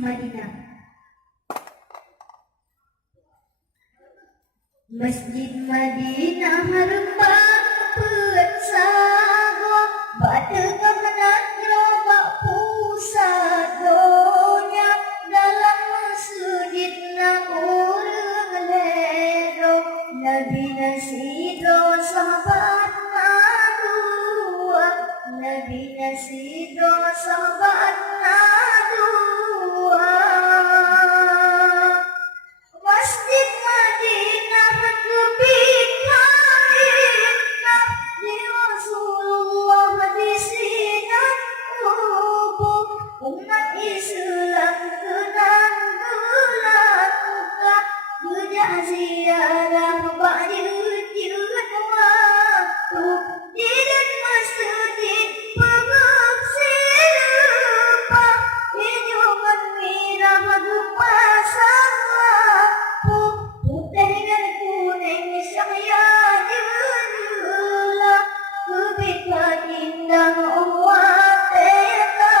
Madinah. Masjid Madinah rembang petsago, batengah menandro bak pusat donya. Dalam masjid nang urang lero, Nabi Nasidro sahabat nadua, Nabi Nasidro sahabat nadua. Masjid Madinah kebinah indah, di Rasulullah di sini kubur. Umat Islam kenang gelangkah, bejak ziarah ba'yut-yut waktu. Di dan masjid pengaksi lupa, hijauan merah pasang lampu, putih dan kuning cahaya jendela, kebikan indah umat teta.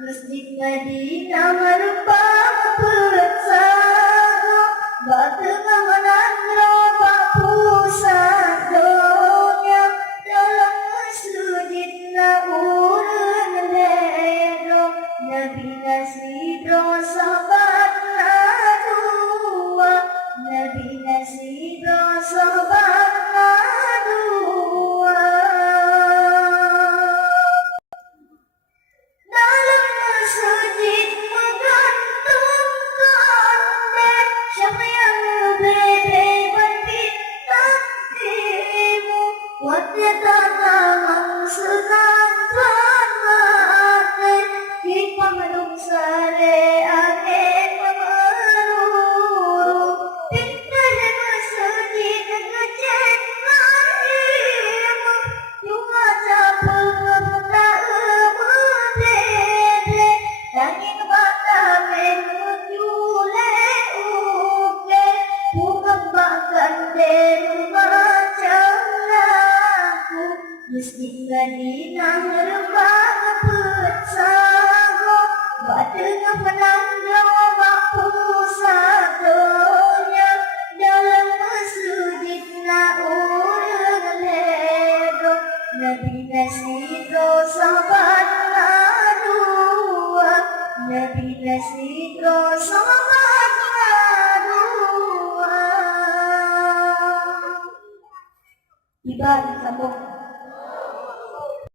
Masjid Madinah rembang petsago, batengah menandro bak pusat donya. Dalam masjid na urang lero, Nabi Nasidro sahabat nadua, Nabi Nasidro sahabat nadua. Dalam masjid menggantungkan bed, siapa yang bebe berbintang timu, wajah tanamang senang tanate, hikmah menung sare angin memeruru. Pintar masjid ngecek ngaimu, cuma capek tak berdede, angin batang menjule uke, bukan bahkan deru macam laku. Masjid Madinah rembang petsago, batengah menandro bak pusat donya. Dalam masjid na urang lero, Nabi Nasidro sahabat nadua, Nabi Nasidro sahabat nadua. Tiba di kampung